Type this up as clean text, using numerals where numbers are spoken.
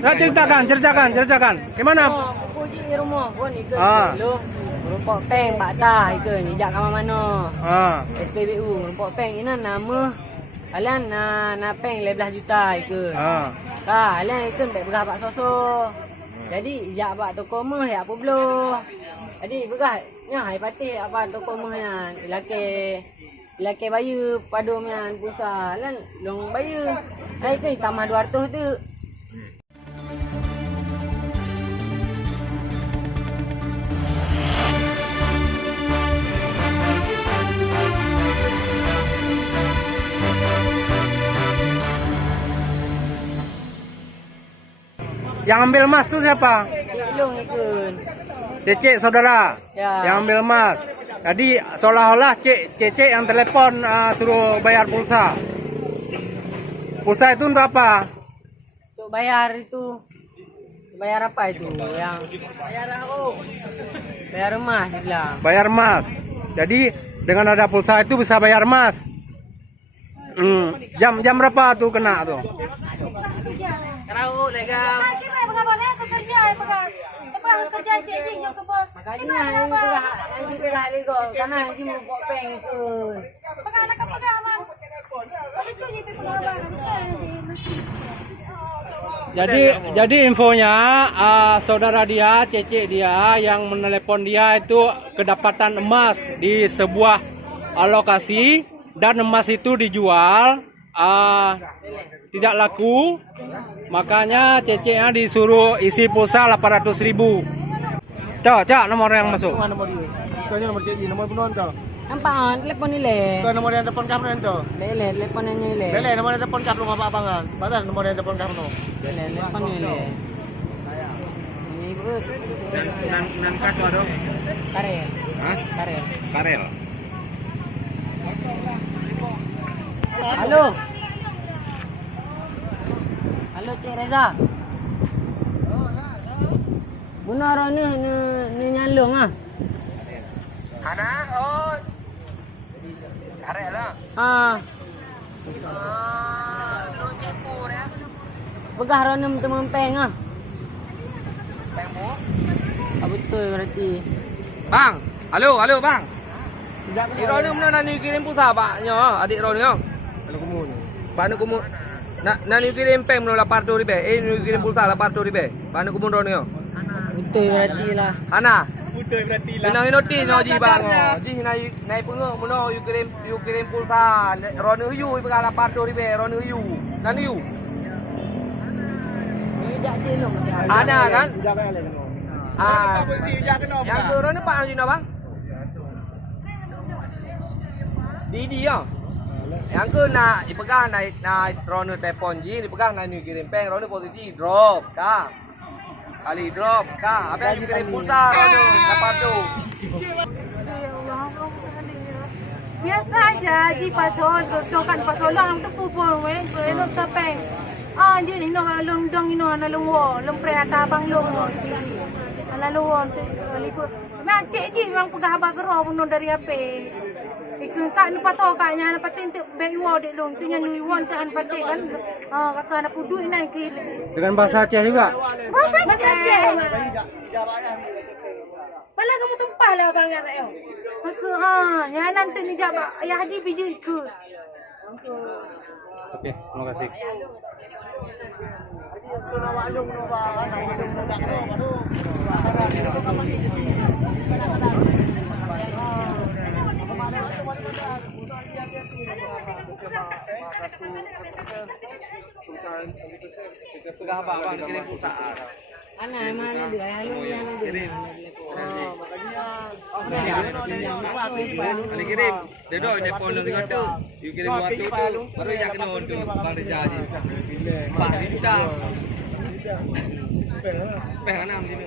Nah, ceritakan. Gimana? Aku di rumah pun ikut dulu. Merumpok peng Pak Tah ikut ijak ke mana. SPBU merumpok peng ini nama kalian na peng 15 juta ikut. Kalian ikut baik berah Pak Soso. Jadi ijak Pak toko mah ya apa belum. Jadi berah nya hai patih apa toko mah nya ilake bayu padomnya pulsa lan long bayu. Hai ke tambah 200 tu. Yang ambil emas tuh siapa? Cik Long ikut. Cece saudara. Ya. Yang ambil emas. Jadi seolah-olah Cece yang telepon suruh bayar pulsa. Pulsa itu untuk apa? Untuk bayar itu. Bayar apa itu? Yang bayar aku. Bayar emas dia bilang. Bayar emas. Jadi dengan ada pulsa itu bisa bayar emas. Jam berapa tuh kena tuh? Kerau dagang. Kerja cik ke bos. Makanya yang dipelah lego karena ini mau peng itu. Pegang nak pegang man. Itu ni pegang. Jadi infonya saudara dia, Cece dia yang menelepon dia itu kedapatan emas di sebuah lokasi dan emas itu dijual tidak laku. Makanya Cece-nya disuruh isi pulsa 800.000. Cak nomor yang masuk. Nomor dia. Kau ni nomor Cece, nomor penon kau. Nampak telepon ni le. Kau nomor yang telepon kau tu. Le telepon ni le. Lele nomor yang telepon kau rumah abangan. Batas nomor yang telepon kau tu. Le telepon ni le. Ni ibu. Nan kas ada? Karel. Hah? Karel. Halo. Halo Cik Reza. Benar ni nyalung ah. Ana, oh. Karel lah. Lu cepur ya. Begah ronem teman peng ah. Pengmu? Betul berarti. Bang, halo bang. Iro ni mana nak kirim pulsa pak nyo, adik Iro ni. Kalau kamu ni. Pak nak kumu nak kirim peng mula 800.000. Ni kirim pulsa 800.000. Pak nak kumu Iro ni. Betul berarti lah. Ana. Betul berarti lah. Nang noti no ji bang. Ji nai pungo muno you kirim pulsa Iro ni yu ipa 800.000 Iro ni yu. Nan yu. Ni dak celong dia. Ana kan? Jaga yang lain. Yang tu Iro ni pak Anjina bang. Didi ya. Yang ke nak dipegang naik drone telepon ji, dipegang nak kirim peng, drone posisi drop, dah. Kali drop, dah. Apa yang kirim pulsa drone dapat tu. Biasa aja ji pasol kan pasolang tu pupul we elok tapeng. Dia ni no long dong ino na lungwo, long preata bang long. Ala luwon tu liku. Mak cik ji memang pegah abah gero bunuh dari apa. Ikut kak ni patau kaknya, nak patin tu bayi wah dek long, tu yang nui wan tu an patin kan. Kakak nak pudut nan kil. Dengan bahasa Aceh juga. Bahasa Aceh. Malah kamu tumpah lah bang anak yo. Aku yang nanti ni jabak ayah haji biji ikut. Oke, terima kasih. Pegang apa bang kirim pulsa. Ana mana dia? Halo yang dia. Kali kirim. Dedo telepon lu tengok tu. You kirim waktu tu baru jak kena tu bang Reza ji. Pak ni sudah. Peh mana sini.